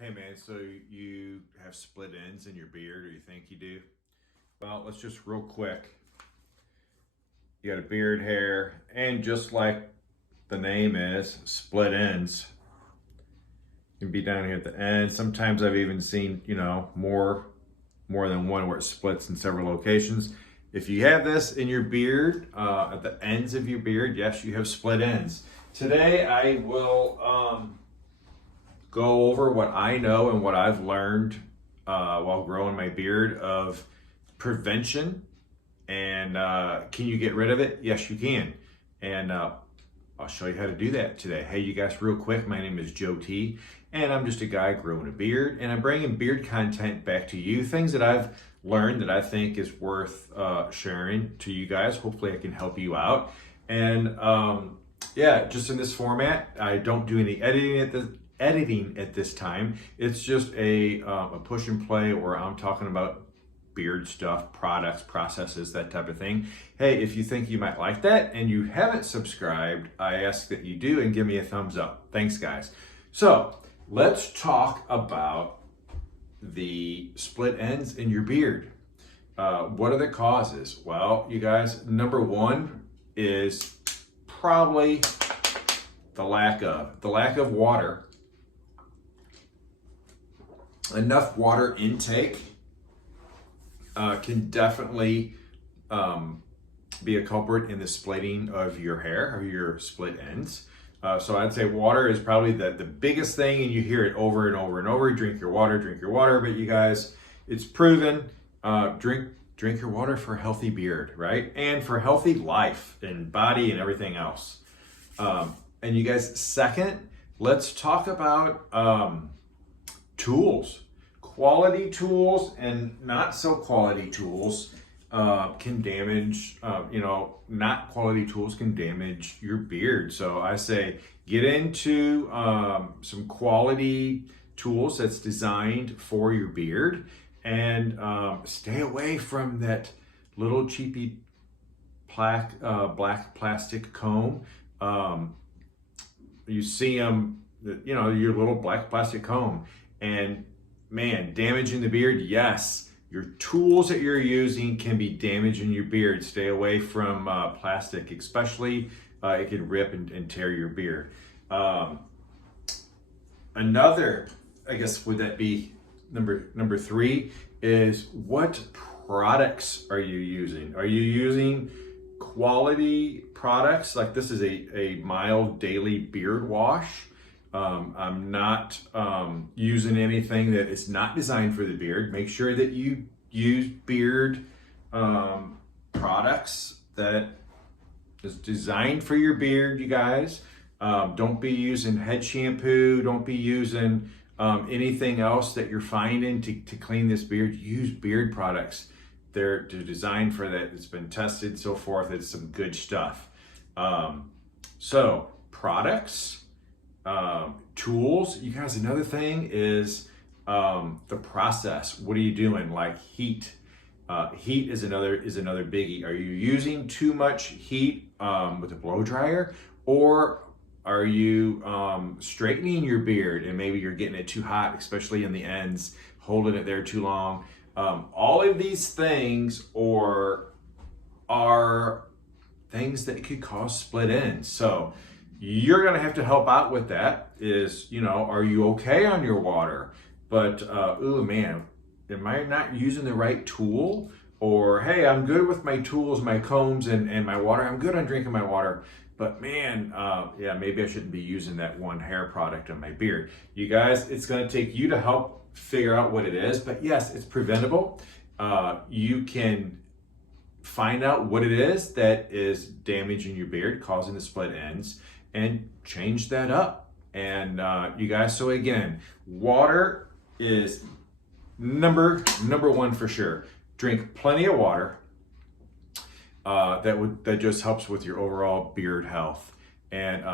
Hey man, so you have split ends in your beard, or you think you do? Well, let's just real quick. You got a beard hair, and just like the name is, split ends. You can be down here at the end. Sometimes I've even seen, more than one where it splits in several locations. If you have this in your beard, at the ends of your beard, yes, you have split ends. Today I will go over what I know and what I've learned while growing my beard of prevention. And can you get rid of it? Yes, you can. And I'll show you how to do that today. Hey, you guys, real quick, my name is Joe T, and I'm just a guy growing a beard, and I'm bringing beard content back to you, things that I've learned that I think is worth sharing to you guys. Hopefully I can help you out. And yeah, just in this format, I don't do any editing at this time. It's just a push and play where I'm talking about beard stuff, products, processes, that type of thing. Hey, if you think you might like that and you haven't subscribed, I ask that you do and give me a thumbs up. Thanks, guys. So let's talk about the split ends in your beard. What are the causes? Well, you guys, number one is probably the lack of water. Enough water intake can definitely be a culprit in the splitting of your hair or your split ends. So I'd say water is probably the biggest thing, and you hear it over and over and over. Drink your water. But you guys, it's proven, drink your water for a healthy beard, right? And for healthy life and body and everything else. And you guys, second, let's talk about tools. Quality tools and not so quality tools can damage, not quality tools can damage your beard. So I say get into some quality tools that's designed for your beard, and stay away from that little cheapy black plastic comb. You see them, your little black plastic comb, and man, damaging the beard, yes. Your tools that you're using can be damaging your beard. Stay away from plastic, especially it can rip and tear your beard. Another, I guess, would that be number three, is what products are you using? Are you using quality products? Like this is a mild daily beard wash. I'm not using anything that is not designed for the beard. Make sure that you use beard products that is designed for your beard, you guys. Don't be using head shampoo. Don't be using anything else that you're finding to clean this beard. Use beard products. They're designed for that. It's been tested, so forth. It's some good stuff. So products. Tools, you guys, another thing is the process. What are you doing? Like heat. Heat is another biggie. Are you using too much heat with a blow dryer, or are you straightening your beard and maybe you're getting it too hot, especially in the ends, holding it there too long? All of these things are things that could cause split ends. So you're going to have to help out with that. Are you okay on your water? But, ooh, man, am I not using the right tool? Or, hey, I'm good with my tools, my combs, and my water. I'm good on drinking my water. But, man, yeah, maybe I shouldn't be using that one hair product on my beard. You guys, it's going to take you to help figure out what it is. But, yes, it's preventable. You can find out what it is that is damaging your beard, causing the split ends, and change that up. And you guys, so again, water is number one for sure. Drink plenty of water. That just helps with your overall beard health. And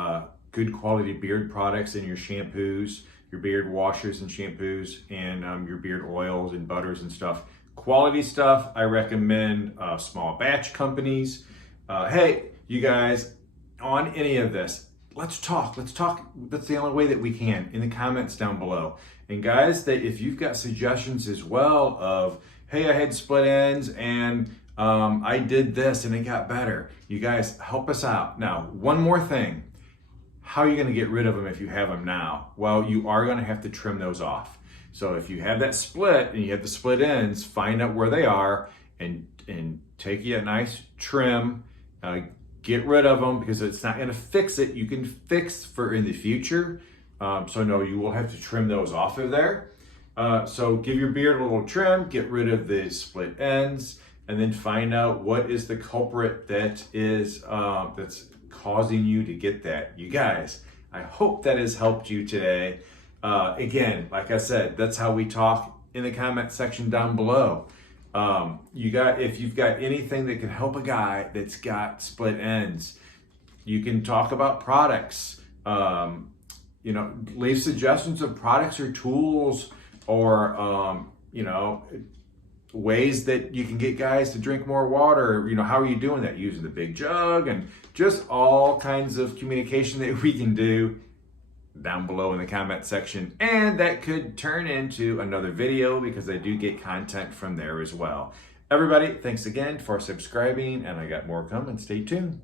good quality beard products in your shampoos, your beard washers and shampoos, and your beard oils and butters and stuff. Quality stuff, I recommend small batch companies. Hey, you guys, on any of this, let's talk. Let's talk. That's the only way that we can, in the comments down below. And guys, that if you've got suggestions as well of, hey, I had split ends and I did this and it got better. You guys help us out. Now, one more thing. How are you going to get rid of them if you have them now? Well, you are going to have to trim those off. So if you have that split and you have the split ends, find out where they are and take you a nice trim, get rid of them, because it's not going to fix it. You can fix for in the future. So no, you will have to trim those off of there. So give your beard a little trim, get rid of the split ends, and then find out what is the culprit that is that's causing you to get that. You guys, I hope that has helped you today. Again, like I said, that's how we talk in the comment section down below. If you've got anything that can help a guy that's got split ends, you can talk about products. Leave suggestions of products or tools, or ways that you can get guys to drink more water. How are you doing that? Using the big jug, and just all kinds of communication that we can do down below in the comment section. And that could turn into another video, because I do get content from there as well. Everybody, thanks again for subscribing, and I got more coming. Stay tuned.